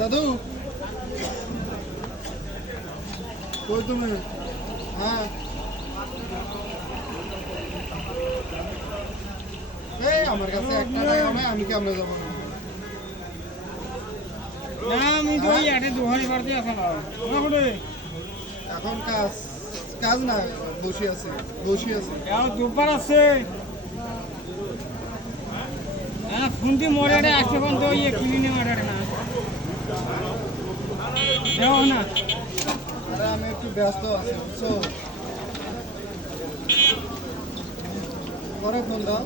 দাদু কই তুমি? হ্যাঁ এই আমার কাছে একটা টাকা নাই, আমি কেমনে যাবো? না আমি তো ওই আটে দুহারি করতে এখন এখন কাজ কাজ না, বসে আছি। দুবার আছে ফোনটি মরে আসছে কোন তো ইয়ে ক্লিনে মারে না দেও না। আরে আমি একটু ব্যস্ত আছি বুঝছো, পরে ফোন দাও।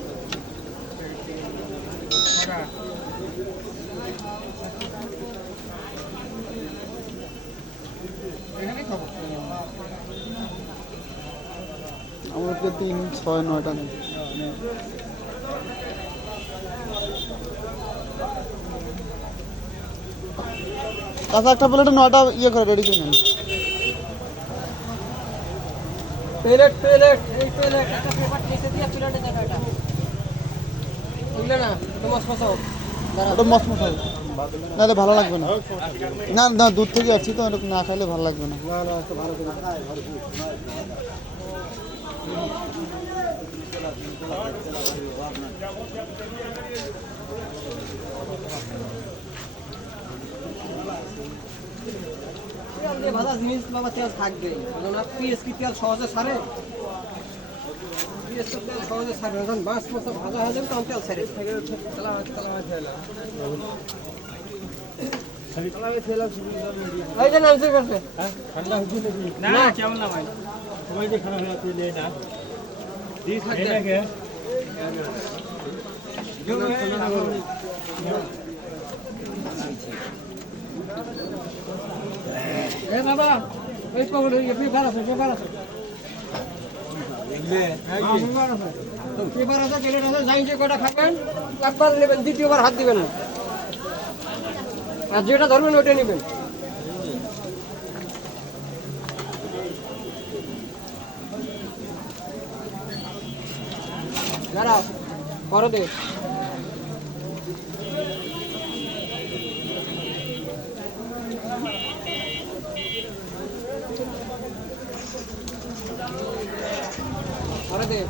এখানে খবর আমাকে 3, 6, 9টা নেই। আচ্ছা একটা প্লেটে 9টা ইয়ে করে রেডি করে নেন। প্লেট এই প্লেট একটা পেপার নিচে দিয়ে প্লেটে দেন এটা বুঝলে না তো মশমশাও ওটা মসমস হবে, নাহলে ভালো লাগবে না। না না দূর থেকে আসছি তো, ওটা না খাইলে ভালো লাগবে না। না না তো ভালো করে ভাজা জিনিস বাবা তেল থাকবে না, পিএস কি তেল সহজে ছাড়ে, পিএস তেল সহজে ছাড়ে না, মাছ মাছ ভাজা হয়ে যাবে তখন তেল ছাড়ে এই যে নামছে করছে ঠান্ডা হচ্ছে নাকি? না কেমন না ভাই সবাই যে খারাপ হয়ে তুই না দিস এটাকে এ বাবা এই পকড়ে পেপার আছে পেপার আছে প্লেট আছে যাই যে কটা খাবেন একবার নেবেন, দ্বিতীয়বার হাত দিবেন না, আর যেটা ধরবেন ওইটা নেবেন। দাঁড়াও করো দে করে দে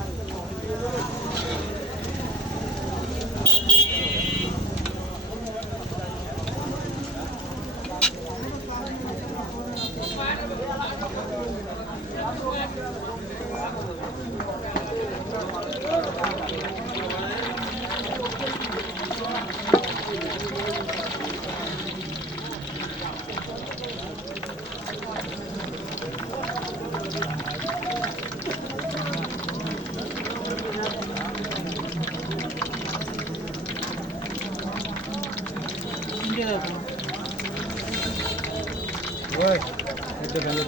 ওই এটা ভালো